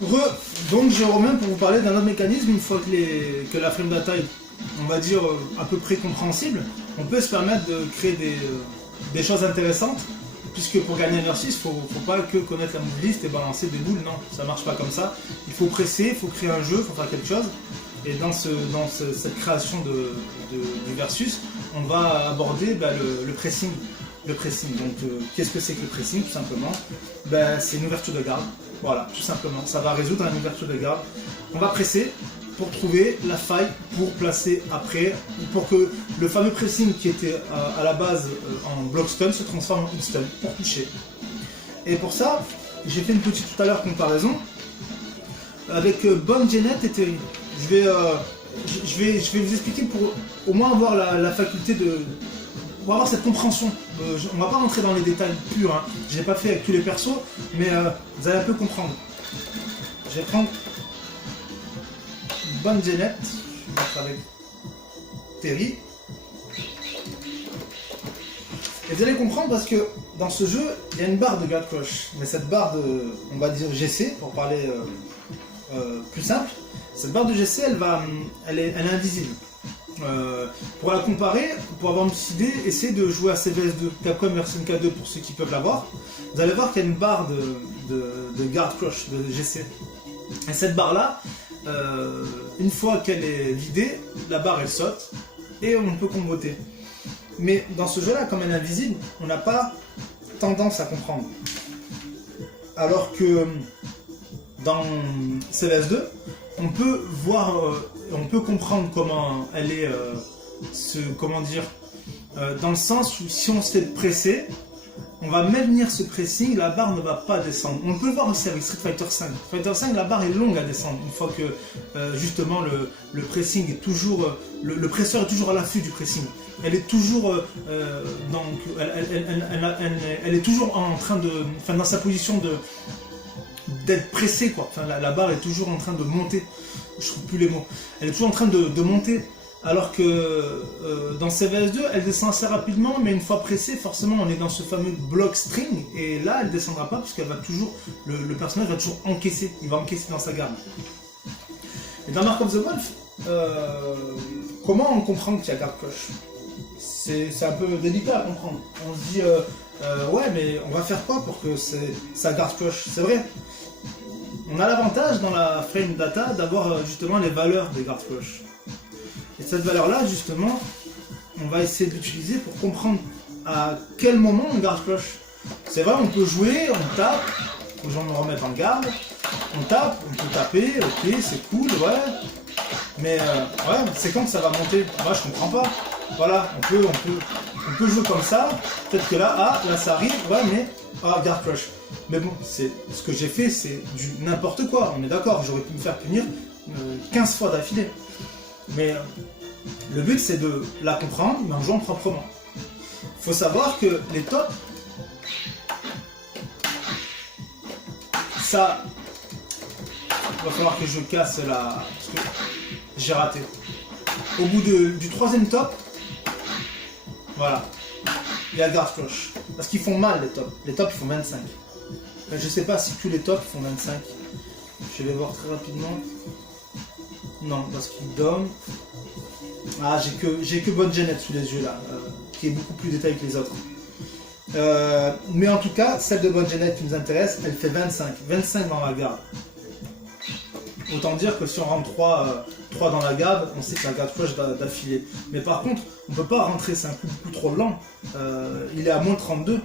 Donc je reviens pour vous parler d'un autre mécanisme. Une fois que la frame data est, on va dire, à peu près compréhensible, on peut se permettre de créer des choses intéressantes, puisque pour gagner un exercice, il ne faut pas que connaître la move list et balancer des boules, non, ça ne marche pas comme ça. Il faut presser, il faut créer un jeu, il faut faire quelque chose. Et dans cette création du versus, on va aborder le pressing. Le pressing, donc qu'est-ce que c'est que le pressing? Tout simplement, c'est une ouverture de garde. Voilà, tout simplement, ça va résoudre une ouverture de garde. On va presser pour trouver la faille pour placer après, pour que le fameux pressing qui était à la base en block stun se transforme en stun pour toucher. Et pour ça, j'ai fait une petite tout à l'heure comparaison avec Bonne Janet et Terry. Je vais vous expliquer pour au moins avoir la faculté de... On va avoir cette compréhension. On va pas rentrer dans les détails purs. Hein. Je l'ai pas fait avec tous les persos, mais vous allez un peu comprendre. Je vais prendre Bonne Janet. Je vais mettre avec Terry. Et vous allez comprendre parce que dans ce jeu, il y a une barre de Guard Crush. Mais cette barre de, on va dire GC, pour parler plus simple, cette barre de GC, elle est invisible. Pour la comparer, pour avoir une petite idée, essayez de jouer à CVS2, Capcom version K2 pour ceux qui peuvent l'avoir. Vous allez voir qu'il y a une barre de Guard Crush, de GC. Et cette barre là, une fois qu'elle est vidée, la barre elle saute et on peut comboter. Mais dans ce jeu là, comme elle est invisible, on n'a pas tendance à comprendre. Alors que dans CVS2, on peut voir, on peut comprendre comment elle est, comment dire, dans le sens où si on se fait presser, on va maintenir ce pressing, la barre ne va pas descendre. On peut le voir aussi avec Street Fighter V. Street Fighter V, la barre est longue à descendre, une fois que justement le pressing est toujours, le presseur est toujours à l'affût du pressing. Elle est toujours, donc, elle est toujours en train de, enfin, dans sa position d'être pressée, quoi. Enfin, la barre est toujours en train de monter. Je trouve plus les mots. Elle est toujours en train de monter. Alors que dans CVS2, elle descend assez rapidement, mais une fois pressée, forcément, on est dans ce fameux block string. Et là, elle ne descendra pas, parce qu'elle va toujours, le personnage va toujours encaisser. Il va encaisser dans sa garde. Et dans Mark of the Wolf, comment on comprend qu'il y a Guard Crush? C'est un peu délicat à comprendre. On se dit, ouais, mais on va faire quoi pour que ça Guard Crush? C'est vrai. On a l'avantage dans la frame data d'avoir justement les valeurs des Guard Crush. Et cette valeur-là, justement, on va essayer de l'utiliser pour comprendre à quel moment on Guard Crush. C'est vrai, on peut jouer, on tape, faut que j'en me remette en garde, on tape, on peut taper, ok, c'est cool, ouais. Mais ouais, c'est quand que ça va monter? Moi, je comprends pas. Voilà, on peut jouer comme ça. Peut-être que là, là ça arrive, ouais, mais Guard Crush. Mais bon, ce que j'ai fait, c'est du n'importe quoi. On est d'accord, j'aurais pu me faire punir 15 fois d'affilée. Mais le but, c'est de la comprendre, mais en jouant proprement. Il faut savoir que les tops, ça, il va falloir que je casse la... parce que j'ai raté. Au bout du troisième top, voilà, il y a Guard Crush. Parce qu'ils font mal les tops. Les tops, ils font 25. Mais je sais pas si tous les tops font 25. Je vais voir très rapidement. Non, parce qu'ils donnent. Ah, j'ai que Bonne Janet sous les yeux là, qui est beaucoup plus détaillée que les autres. Mais en tout cas, celle de Bonne Janet qui nous intéresse, elle fait 25. 25 dans la garde. Autant dire que si on rentre 3 dans la garde, on sait que la garde flush d'affilée. Mais par contre, on ne peut pas rentrer, c'est un coup beaucoup trop lent. Il est à moins 32.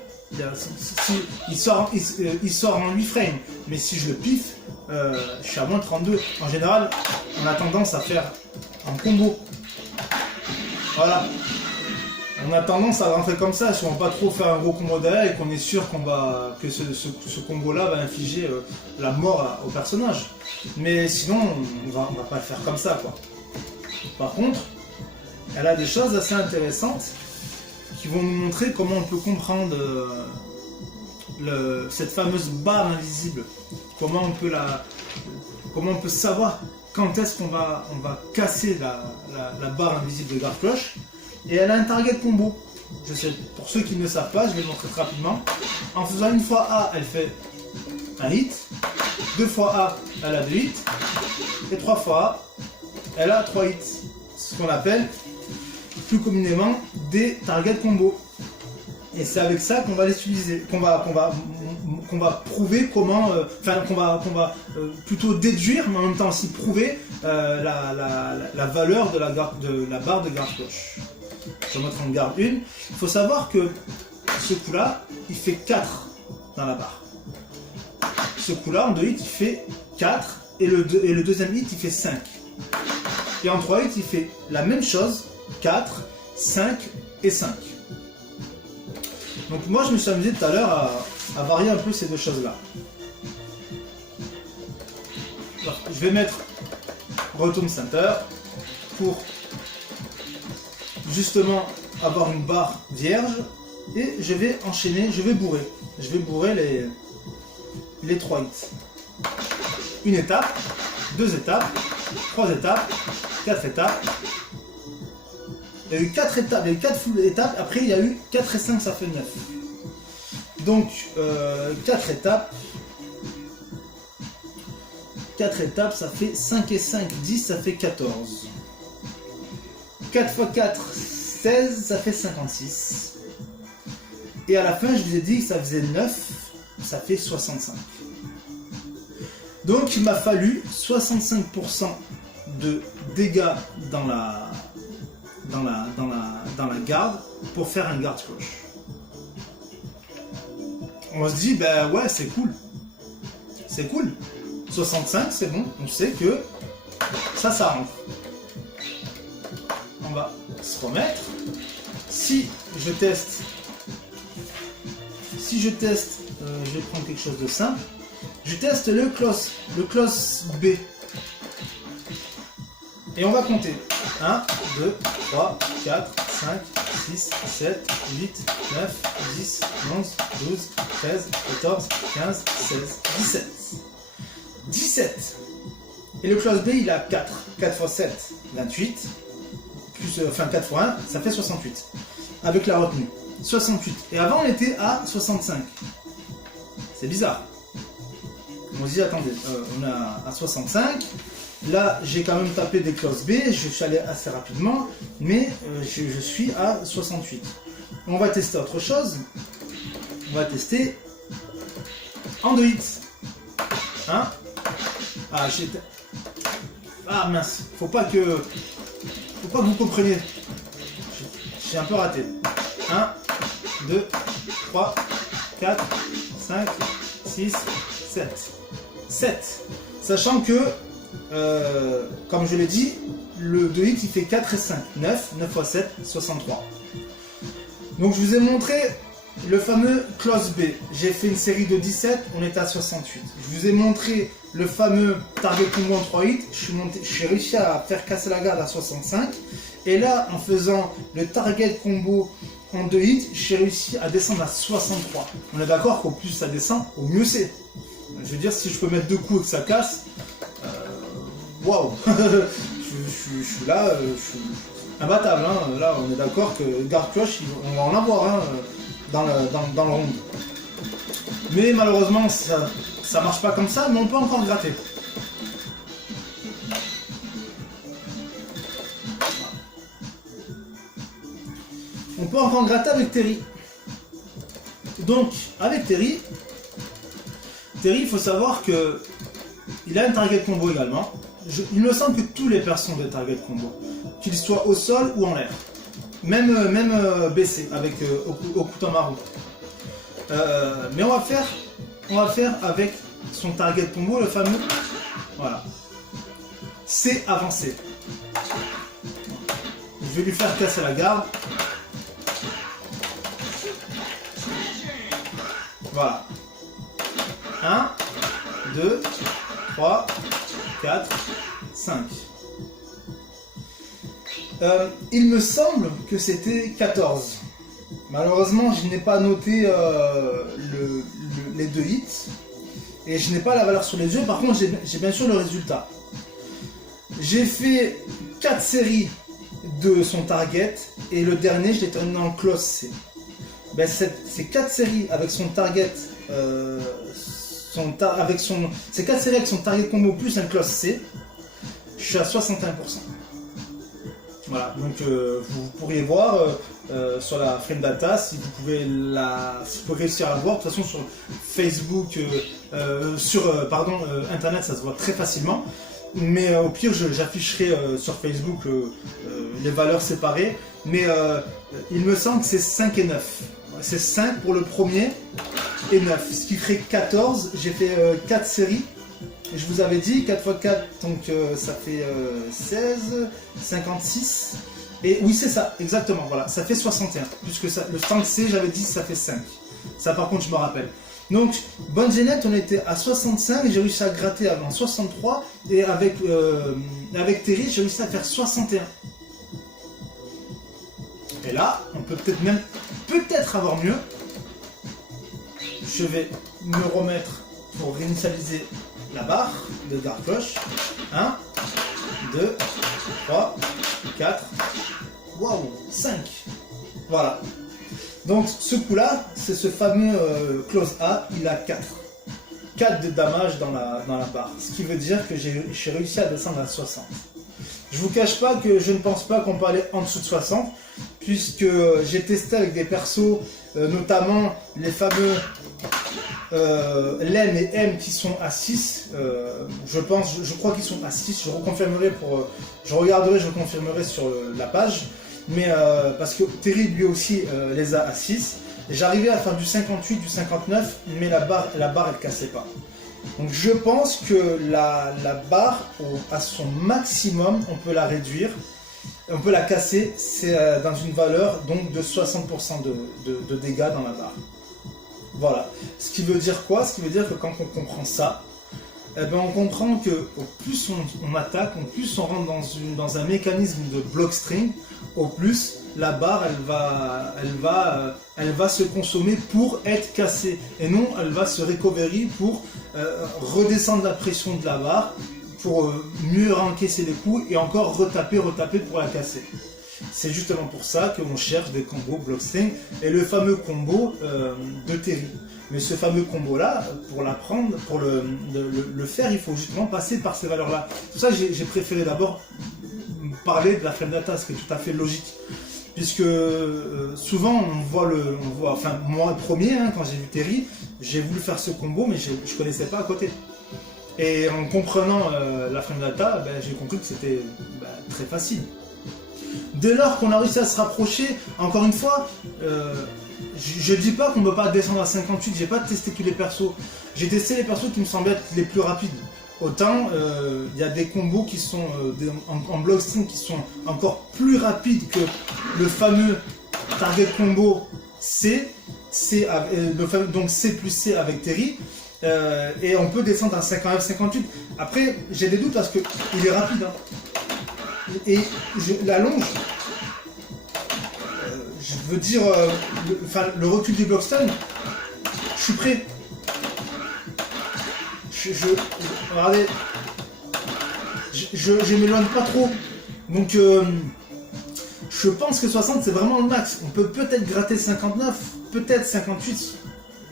Il sort en 8 frames. Mais si je le piffe, je suis à moins 32. En général, on a tendance à faire un combo. Voilà. On a tendance à rentrer comme ça, si on ne va pas trop faire un gros combo derrière et qu'on est sûr que ce combo-là va infliger la mort au personnage. Mais sinon, on va pas le faire comme ça, quoi. Par contre, elle a des choses assez intéressantes qui vont nous montrer comment on peut comprendre cette fameuse barre invisible. Comment on peut savoir quand est-ce qu'on va casser la barre invisible de Guard Crush. Et elle a un target combo. Je sais, pour ceux qui ne le savent pas, je vais le montrer très rapidement. En faisant une fois A, elle fait un hit. 2 fois A, elle a 2 hits. Et 3 fois A, elle a 3 hits. Ce qu'on appelle plus communément des target combos. Et c'est avec ça qu'on va les utiliser, qu'on va prouver comment, qu'on va plutôt déduire, mais en même temps aussi prouver la valeur de la barre de garde cloche. Je vais mettre en garde 1. Il faut savoir que ce coup-là, il fait 4 dans la barre. Ce coup-là, en 2 hits, il fait 4, et le deuxième hit, il fait 5. Et en 3 hits, il fait la même chose, 4, 5 et 5. Donc moi je me suis amusé tout à l'heure à varier un peu ces deux choses-là. Je vais mettre Return Center pour justement avoir une barre vierge et je vais enchaîner, je vais bourrer les 3 hits. Une étape, 2 étapes, 3 étapes, 4 étapes. Il y a eu 4 étapes, il y a eu 4 full étapes, après il y a eu 4 et 5, ça fait 9. Donc 4 étapes, ça fait 5 et 5, 10, ça fait 14. 4 x 4, 16, ça fait 56. Et à la fin, je vous ai dit que ça faisait 9, ça fait 65. Donc il m'a fallu 65% de dégâts dans la garde pour faire un garde cloche. On se dit, ben ouais, c'est cool. C'est cool. 65, c'est bon. On sait que ça rentre. On va se remettre. Si je teste, je vais prendre quelque chose de simple. Je teste le close B. Et on va compter. 1, 2, 3, 4, 5, 6, 7, 8, 9, 10, 11, 12, 13, 14, 15, 16, 17. 17. Et le close B, il a 4. 4 x 7, 28. Plus, 4 x 1, ça fait 68. Avec la retenue. 68. Et avant, on était à 65. C'est bizarre. On se dit, attendez, on est à 65. Là, j'ai quand même tapé des close B, je suis allé assez rapidement, mais je suis à 68. On va tester autre chose. On va tester en 2 hits. Hein? Ah mince, faut pas que vous compreniez. J'ai un peu raté. 1, 2, 3, 4, 5, 6, 7. 7. Sachant que comme je l'ai dit, le 2 hits il fait 4 et 5, 9 x 7, 63. Donc je vous ai montré le fameux close B. J'ai fait une série de 17, on est à 68. Je vous ai montré le fameux target combo en 3 hits, j'ai réussi à faire casser la garde à 65. Et là, en faisant le target combo en 2 hits, j'ai réussi à descendre à 63. On est d'accord qu'au plus ça descend, au mieux c'est. Je veux dire, si je peux mettre 2 coups et que ça casse, waouh. Je suis là, je suis imbattable. Hein. Là, on est d'accord que garde cloche, on va en avoir hein, dans le round. Mais malheureusement, ça marche pas comme ça, mais on peut encore gratter. On peut encore gratter avec Terry. Donc, avec Terry, il faut savoir que il a un target combo également. Il me semble que tous les persos ont des target combo, qu'ils soient au sol ou en l'air. Même baissé avec Okutamaru. Mais on va faire avec son target combo, le fameux. Voilà. C'est avancé. Je vais lui faire casser la garde. Voilà. 1, 2, 3, 4, 5. Il me semble que c'était 14. Malheureusement, je n'ai pas noté les 2 hits. Et je n'ai pas la valeur sur les yeux. Par contre, j'ai bien sûr le résultat. J'ai fait 4 séries de son target. Et le dernier, je l'ai terminé en close C. Ben, ces 4 séries avec son target ses 4 séries avec son target combo plus un close C, je suis à 61%. Voilà, donc vous pourriez voir sur la frame data si vous pouvez réussir à la voir. De toute façon sur Facebook, Internet, ça se voit très facilement. Mais au pire, j'afficherai sur Facebook les valeurs séparées. Mais il me semble que c'est 5 et 9. C'est 5 pour le premier et 9. Ce qui ferait 14. J'ai fait 4 séries. Et je vous avais dit 4 x 4, donc ça fait 16, 56. Et oui, c'est ça, exactement. Voilà, ça fait 61. Puisque ça, le 5C, j'avais dit ça fait 5. Ça, par contre, je me rappelle. Donc, bonne génette, on était à 65, j'ai réussi à gratter avant 63, et avec Terry, j'ai réussi à faire 61. Et là, on peut peut-être avoir mieux. Je vais me remettre pour réinitialiser la barre de Dark Cloche. 1, 2, 3, 4, waouh, 5. Voilà. Donc ce coup-là, c'est ce fameux close A, il a 4. 4 de damage dans la barre. Ce qui veut dire que j'ai réussi à descendre à 60. Je vous cache pas que je ne pense pas qu'on peut aller en dessous de 60, puisque j'ai testé avec des persos, notamment les fameux Lem et M qui sont à 6. Je crois qu'ils sont à 6. Je regarderai, je confirmerai sur la page. Mais parce que Terry lui aussi les a à 6. J'arrivais à faire du 58, du 59, mais la barre elle cassait pas. Donc je pense que la barre à son maximum, on peut la réduire, on peut la casser, c'est dans une valeur donc de 60% de dégâts dans la barre. Voilà. Ce qui veut dire quoi? Ce qui veut dire que quand on comprend ça, eh ben on comprend que au plus on attaque, au plus on rentre dans un mécanisme de block string, au plus la barre elle va se consommer pour être cassée, et non elle va se recovery pour redescendre la pression de la barre, pour mieux encaisser les coups et encore retaper pour la casser. C'est justement pour ça qu'on cherche des combos block string et le fameux combo de Terry. Mais ce fameux combo là, pour l'apprendre, pour le faire, il faut justement passer par ces valeurs là. C'est pour ça que j'ai préféré d'abord parler de la flame data, ce qui est tout à fait logique. Puisque souvent enfin moi le premier, quand j'ai vu Terry, j'ai voulu faire ce combo mais je connaissais pas à côté. Et en comprenant la flame data, j'ai compris que c'était très facile. Dès lors qu'on a réussi à se rapprocher, encore une fois, je dis pas qu'on ne peut pas descendre à 58, j'ai pas testé tous les persos. J'ai testé les persos qui me semblaient être les plus rapides. Autant, il y a des combos qui sont en block string qui sont encore plus rapides que le fameux target combo C, donc C plus C avec Terry. Et on peut descendre à 59-58. Après, j'ai des doutes parce qu'il est rapide. Et la longe, je veux dire, le recul du blockstun, je suis prêt. Regardez, je m'éloigne pas trop. Donc, je pense que 60 c'est vraiment le max. On peut peut-être gratter 59, peut-être 58.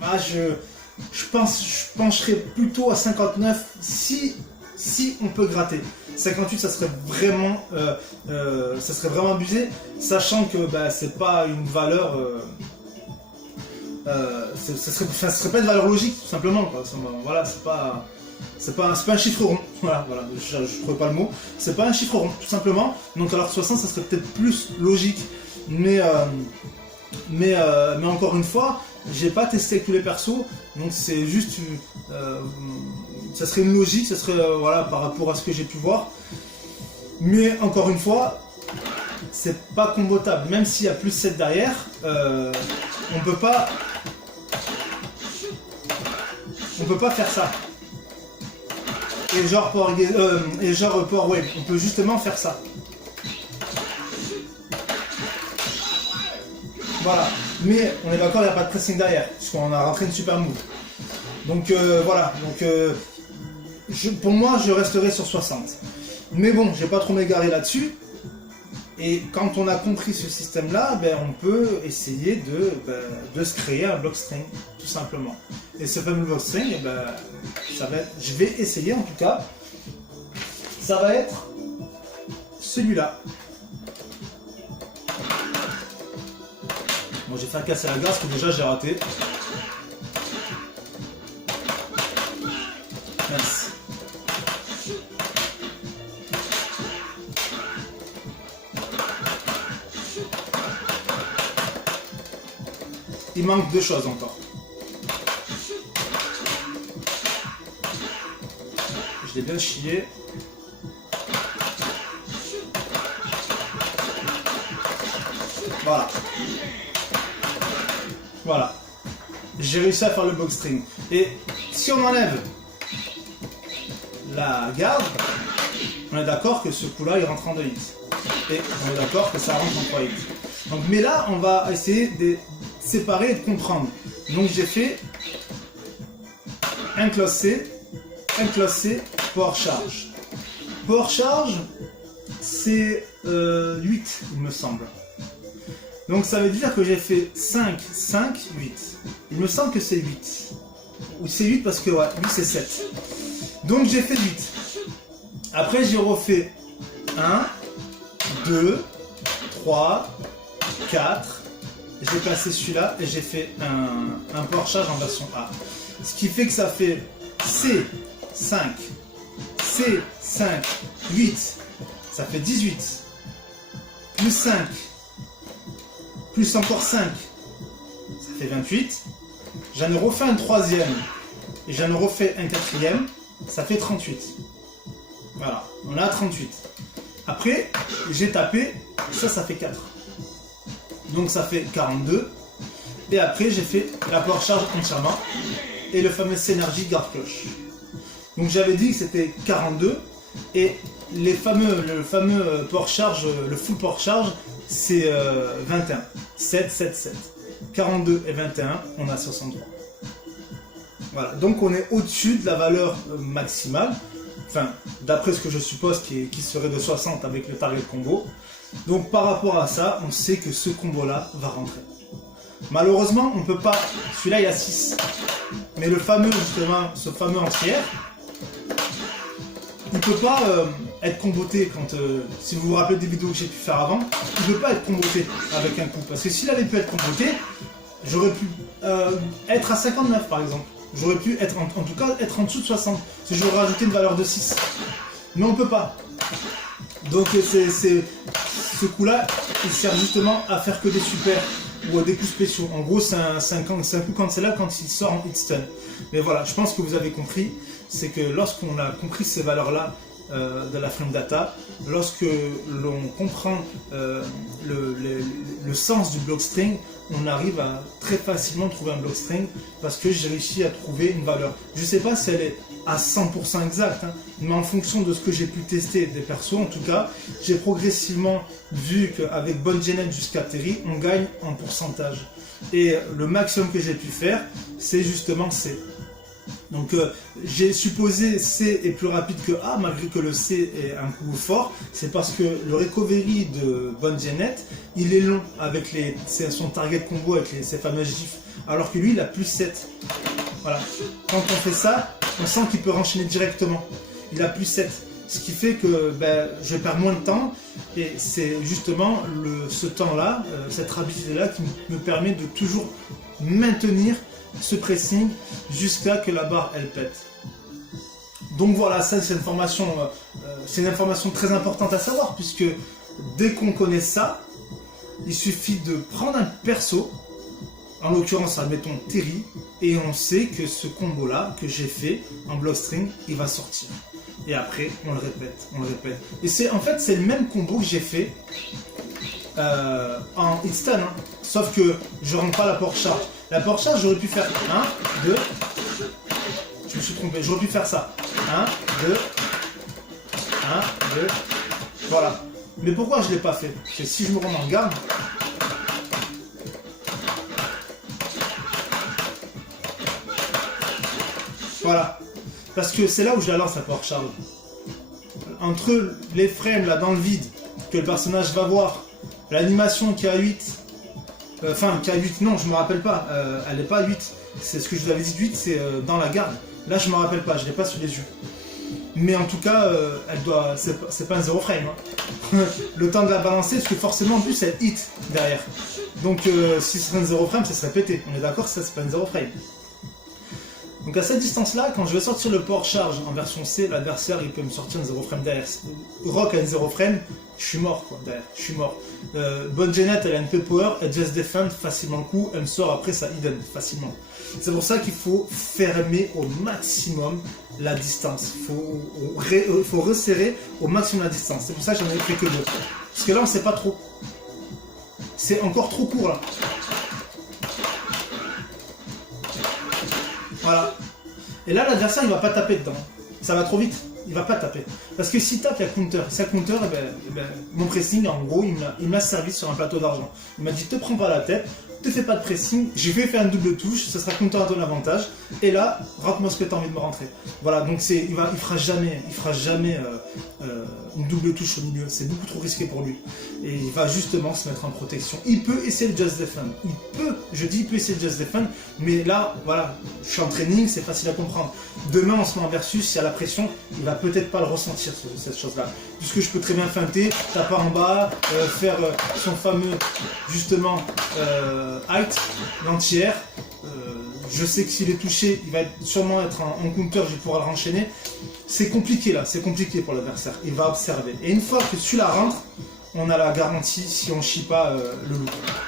Bah, je pencherais plutôt à 59 si on peut gratter. 58 ça serait vraiment abusé, sachant que c'est pas une valeur ça serait pas une valeur logique tout simplement quoi. Voilà, c'est pas un chiffre rond. Voilà, je trouve pas le mot, c'est pas un chiffre rond tout simplement. Donc alors 60 ça serait peut-être plus logique, mais encore une fois, j'ai pas testé avec tous les persos, donc c'est juste ça serait une logique, ça serait voilà, par rapport à ce que j'ai pu voir. Mais encore une fois, c'est pas combotable, même s'il y a plus 7 derrière, on peut pas faire ça. Et genre Power Wave, on peut justement faire ça. Voilà, mais on est d'accord, il n'y a pas de pressing derrière, puisqu'on a rentré une super move. Donc voilà, pour moi je resterai sur 60. Mais bon, je vais pas trop m'égarer là-dessus. Et quand on a compris ce système-là, ben, on peut essayer de se créer un block string, tout simplement. Et ce fameux block string, eh ben, je vais essayer en tout cas, ça va être celui-là. Bon, j'ai fait casser la glace que déjà j'ai raté. Merci. Il manque deux choses encore. Je l'ai bien chié. Voilà. Voilà. J'ai réussi à faire le box string. Et si on enlève la garde, on est d'accord que ce coup-là, il rentre en 2 hits. Et on est d'accord que ça rentre en 3 hits. Donc, mais là, on va essayer de séparer et de comprendre. Donc, j'ai fait un classe C, power charge. Power charge, c'est 8, il me semble. Donc, ça veut dire que j'ai fait 5, 5, 8. Il me semble que c'est 8. Ou c'est 8 parce que, ouais, lui, c'est 7. Donc, j'ai fait 8. Après, j'ai refait 1, 2, 3, 4. J'ai passé celui-là et j'ai fait un power charge en version A. Ce qui fait que ça fait C, 5, C, 5, 8. Ça fait 18. Plus 5. Plus encore 5. Ça fait 28. J'en ai refait un troisième. Et j'en ai refait un quatrième. Ça fait 38. Voilà, on a 38. Après, j'ai tapé, ça fait 4. Donc ça fait 42. Et après, j'ai fait la power charge entièrement. Et le fameux Synergy Guard Cloche. Donc j'avais dit que c'était 42. Et le fameux power charge, le full power charge, c'est 21. 7, 7, 7. 42 et 21, on a 63. Voilà, donc on est au-dessus de la valeur maximale. Enfin, d'après ce que je suppose, qui serait de 60 avec le target combo. Donc par rapport à ça, on sait que ce combo-là va rentrer. Malheureusement, on peut pas... Celui-là, il a 6. Mais le fameux, justement, ce fameux entière, il peut pas être comboté quand... si vous vous rappelez des vidéos que j'ai pu faire avant, il peut pas être comboté avec un coup. Parce que s'il avait pu être comboté, j'aurais pu être à 59 par exemple. J'aurais pu être, en tout cas, être en dessous de 60. Si j'aurais rajouté une valeur de 6. Mais on peut pas. Donc ce coup-là, il sert justement à faire que des super ou à des coups spéciaux. En gros, c'est un coup cancellable quand il sort en hit stun. Mais voilà, je pense que vous avez compris. C'est que lorsqu'on a compris ces valeurs-là de la frame data, lorsque l'on comprend le sens du block string, on arrive à très facilement trouver un block string parce que j'ai réussi à trouver une valeur. Je ne sais pas si elle est à 100% exacte, hein, mais en fonction de ce que j'ai pu tester des persos, en tout cas, j'ai progressivement vu qu'avec bonne genette jusqu'à Terry, on gagne en pourcentage. Et le maximum que j'ai pu faire, c'est justement C. Donc j'ai supposé C est plus rapide que A, malgré que le C est un coup fort. C'est parce que le recovery de bonne genette, il est long avec son target combo avec ses fameuses gifs, alors que lui il a plus 7. Voilà. Quand on fait ça, on sent qu'il peut enchaîner directement. Il a plus 7. Ce qui fait que je perds moins de temps. Et c'est justement ce temps-là, cette rapidité-là qui me permet de toujours maintenir ce pressing jusqu'à que la barre elle pète. Donc voilà, ça c'est une information très importante à savoir, puisque dès qu'on connaît ça, il suffit de prendre un perso, en l'occurrence admettons Terry, et on sait que ce combo là que j'ai fait en block string, il va sortir. Et après on le répète. Et en fait c'est le même combo que j'ai fait en hit stun, hein. Sauf que je rentre pas la power charge. La power charge, j'aurais pu faire 1, 2. Je me suis trompé, j'aurais pu faire ça. 1, 2. 1, 2. Voilà. Mais pourquoi je ne l'ai pas fait? C'est si je me rends en garde. Voilà. Parce que c'est là où je la lance la power charge. Entre les frames là dans le vide que le personnage va voir l'animation qui est à 8, enfin qui est à 8, non je me rappelle pas, elle n'est pas à 8, c'est ce que je vous avais dit 8, c'est dans la garde, là je me rappelle pas, je l'ai pas sous les yeux. Mais en tout cas, elle doit, c'est pas un 0 frame. Hein. Le temps de la balancer, parce que forcément en plus elle hit derrière. Donc si ce serait un 0 frame, ça serait pété. On est d'accord que ça c'est pas un 0 frame. Donc à cette distance-là, quand je vais sortir le port charge en version C, l'adversaire il peut me sortir un 0 frame derrière. Rock a un 0 frame, je suis mort quoi, derrière, je suis mort. Bonne Janet, elle a une P-Power, elle just defend facilement le coup, elle me sort après ça hidden facilement. C'est pour ça qu'il faut fermer au maximum la distance. Il faut resserrer au maximum la distance. C'est pour ça que j'en ai fait que 2. Parce que là on sait pas trop. C'est encore trop court là. Voilà. Et là, l'adversaire, il va pas taper dedans. Ça va trop vite. Il va pas taper. Parce que s'il tape, il y a counter. Si il y a counter, mon pressing, en gros, il m'a servi sur un plateau d'argent. Il m'a dit, te prends pas la tête, te fais pas de pressing, j'ai fait faire une double touche, ça sera counter à ton avantage. Et là, rentre-moi ce que tu as envie de me rentrer. Voilà, donc il fera jamais une double touche au milieu. C'est beaucoup trop risqué pour lui. Et il va justement se mettre en protection. Il peut essayer le just defend. Il peut essayer le just defend. Mais là, voilà, je suis en training, c'est facile à comprendre. Demain, on se met en versus, s'il y a la pression, il va peut-être pas le ressentir, cette chose-là. Puisque je peux très bien feinter, taper en bas, faire son fameux, justement, height, l'anti-air. Je sais que s'il est touché, il va sûrement être en counter, je vais pouvoir le renchaîner. C'est compliqué là, c'est compliqué pour l'adversaire. Il va observer. Et une fois que celui-là rentre, on a la garantie si on chie pas le loup.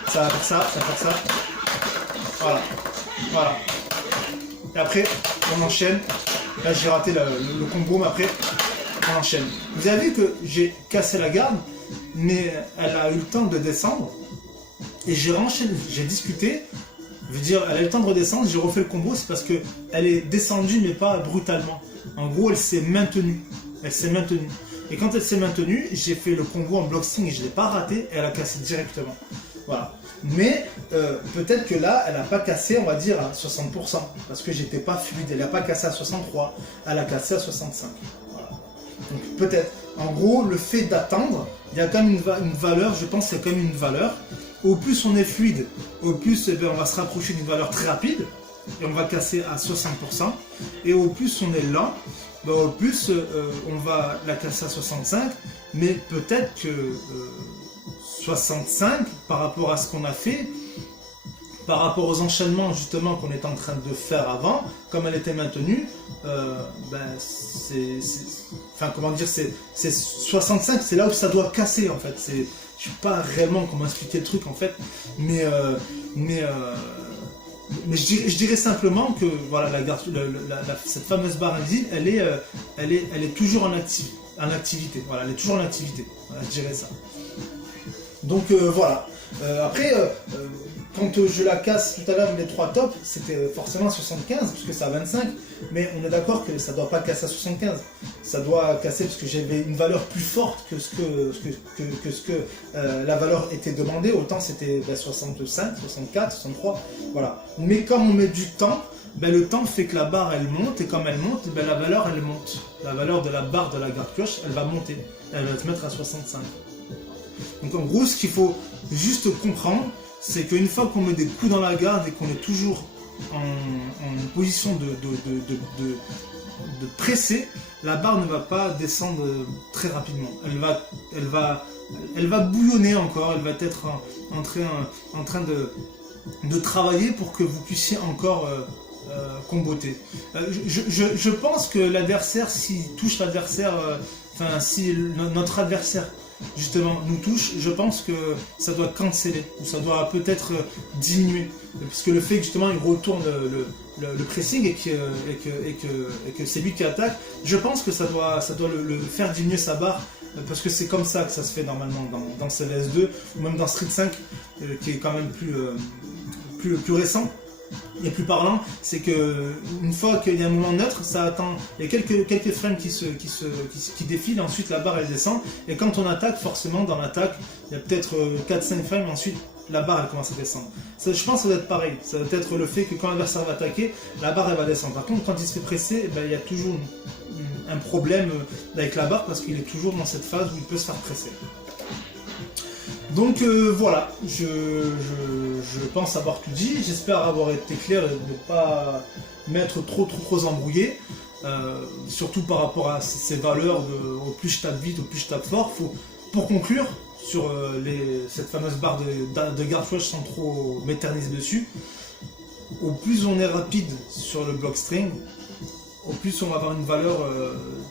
Ça va faire ça, ça va faire ça. Voilà. Voilà. Et après, on enchaîne. Là, j'ai raté le combo, mais après, on enchaîne. Vous avez vu que j'ai cassé la garde, mais elle a eu le temps de descendre. Et j'ai renchaîné, j'ai discuté. Je veux dire, elle a eu le temps de redescendre, j'ai refait le combo, c'est parce qu'elle est descendue, mais pas brutalement. En gros, elle s'est maintenue. Elle s'est maintenue. Et quand elle s'est maintenue, j'ai fait le combo en bloxing et je ne l'ai pas raté, et elle a cassé directement. Voilà. Mais peut-être que là, elle n'a pas cassé, on va dire, à 60%. Parce que j'étais pas fluide. Elle n'a pas cassé à 63, elle a cassé à 65. Voilà. Donc peut-être. En gros, le fait d'attendre, il y a quand même une valeur, je pense qu'il y a quand même une valeur. Au plus on est fluide, au plus on va se rapprocher d'une valeur très rapide, et on va casser à 60%. Et au plus on est lent, au plus on va la casser à 65, mais peut-être que 65, par rapport à ce qu'on a fait, par rapport aux enchaînements justement qu'on était en train de faire avant, comme elle était maintenue, comment dire, c'est 65, c'est là où ça doit casser en fait. Je ne sais pas réellement comment expliquer le truc en fait, mais je dirais simplement que voilà, cette fameuse barre invisible, elle est toujours en activité. Voilà, elle est toujours en activité. Voilà, je dirais ça. Donc voilà. Après, quand je la casse tout à l'heure, les 3 tops, c'était forcément à 75, puisque c'est à 25, mais on est d'accord que ça ne doit pas casser à 75. Ça doit casser parce que j'avais une valeur plus forte que ce que la valeur était demandée. Autant c'était 65, 64, 63, voilà. Mais comme on met du temps, le temps fait que la barre elle monte, et comme elle monte, la valeur elle monte. La valeur de la barre de la garde cloche, elle va monter. Elle va se mettre à 65. Donc en gros, ce qu'il faut juste comprendre, c'est qu'une fois qu'on met des coups dans la garde et qu'on est toujours en position de presser, la barre ne va pas descendre très rapidement. Elle va bouillonner encore, elle va être en train de travailler pour que vous puissiez encore comboter. Je pense que l'adversaire, s'il touche l'adversaire, si notre adversaire justement nous touche, je pense que ça doit canceller, ou ça doit peut-être diminuer, parce que le fait que justement il retourne le pressing et que c'est lui qui attaque, je pense que ça doit le faire diminuer sa barre, parce que c'est comme ça que ça se fait normalement dans CLS2, ou même dans Street 5, qui est quand même plus récent. Et plus parlant, c'est que une fois qu'il y a un moment neutre, ça attend. Il y a quelques frames qui défilent, ensuite la barre elle descend, et quand on attaque, forcément dans l'attaque, il y a peut-être 4-5 frames, et ensuite la barre elle commence à descendre. Ça, je pense que ça doit être pareil, ça doit être le fait que quand l'adversaire va attaquer, la barre elle va descendre. Par contre, quand il se fait presser, il y a toujours un problème avec la barre, parce qu'il est toujours dans cette phase où il peut se faire presser. Donc voilà, je pense avoir tout dit, j'espère avoir été clair et ne pas m'être trop embrouillé, surtout par rapport à ces valeurs de au plus je tape vite, au plus je tape fort. Pour conclure sur cette fameuse barre de guard flush sans trop m'éterniser dessus, au plus on est rapide sur le block string, au plus on va avoir une valeur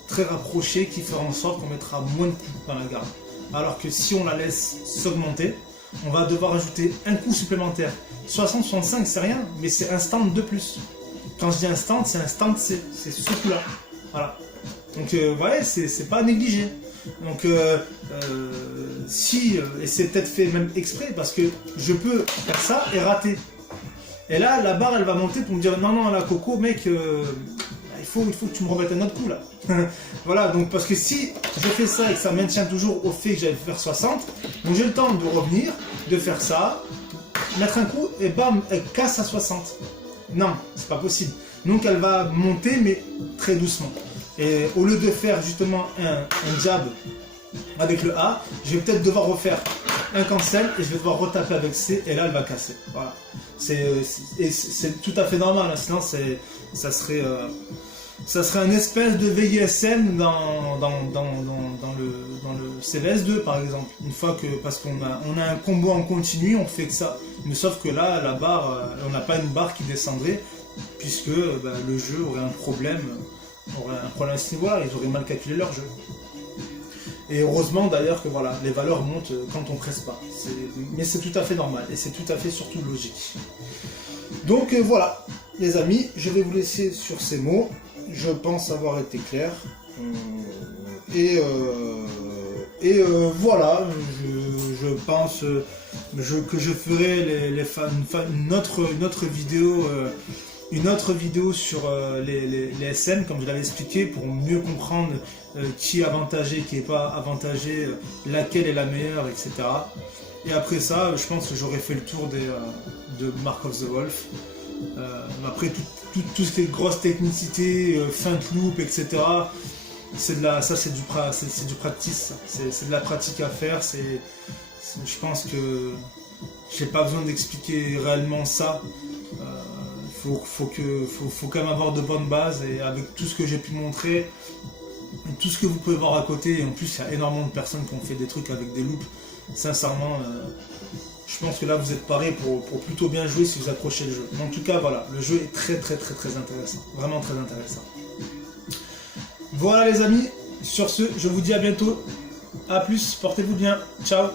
très rapprochée qui fera en sorte qu'on mettra moins de coups dans la garde. Alors que si on la laisse s'augmenter, on va devoir ajouter un coup supplémentaire. 60-65 c'est rien, mais c'est un stand de plus. Quand je dis un stand, c'est un stand C, c'est ce coup-là. Voilà. Donc ouais, c'est pas négligé. Donc et c'est peut-être fait même exprès, parce que je peux faire ça et rater. Et là, la barre elle va monter pour me dire non, la Coco, mec, il faut que tu me remettes un autre coup là. Voilà, donc parce que si je fais ça et que ça maintient toujours au fait que j'allais faire 60, donc j'ai le temps de revenir, de faire ça, mettre un coup et bam, elle casse à 60. Non, c'est pas possible. Donc elle va monter mais très doucement. Et au lieu de faire justement un jab avec le A, je vais peut-être devoir refaire un cancel et je vais devoir retaper avec C et là elle va casser. Voilà. C'est tout à fait normal, hein. Sinon ça serait un espèce de VISM dans le CVS2 par exemple. Une fois que, parce qu'on a un combo en continu, on fait que ça. Mais sauf que là, la barre, on n'a pas une barre qui descendrait, puisque le jeu aurait un problème à ce niveau-là, ils auraient mal calculé leur jeu. Et heureusement d'ailleurs que voilà, les valeurs montent quand on presse pas. Mais c'est tout à fait normal, et c'est tout à fait surtout logique. Donc voilà, les amis, je vais vous laisser sur ces mots. Je pense avoir été clair. Voilà, je pense que je ferai une autre vidéo sur les SM, comme je l'avais expliqué, pour mieux comprendre qui est avantagé, qui n'est pas avantagé, laquelle est la meilleure, etc. Et après ça, je pense que j'aurai fait le tour de Mark of the Wolf. Après tout ce qui est grosse technicité, feint loop, etc. C'est du practice, c'est de la pratique à faire. Je pense que j'ai pas besoin d'expliquer réellement ça. Faut quand même avoir de bonnes bases, et avec tout ce que j'ai pu montrer, tout ce que vous pouvez voir à côté, et en plus il y a énormément de personnes qui ont fait des trucs avec des loops. Sincèrement, je pense que là vous êtes parés pour plutôt bien jouer si vous accrochez le jeu. Mais en tout cas voilà, le jeu est très intéressant, vraiment très intéressant. Voilà les amis, sur ce je vous dis à bientôt, à plus, portez-vous bien, ciao.